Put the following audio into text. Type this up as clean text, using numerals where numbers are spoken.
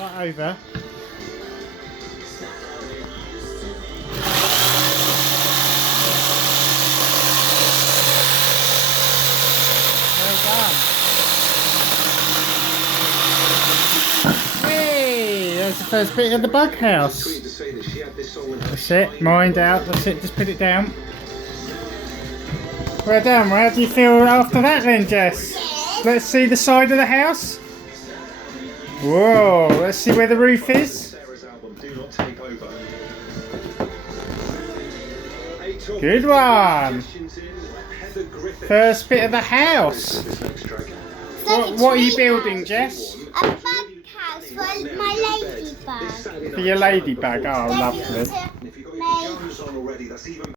right over. Well done. Hey, that's the first bit of the bug house. That's it, mind out, that's it, just put it down. Well done, how do you feel after that then, Jess? Let's see the side of the house. Whoa, let's see where the roof is. Good one. First bit of the house. What are you building, Jess? A bug house for my ladybug. For your ladybug, oh lovely.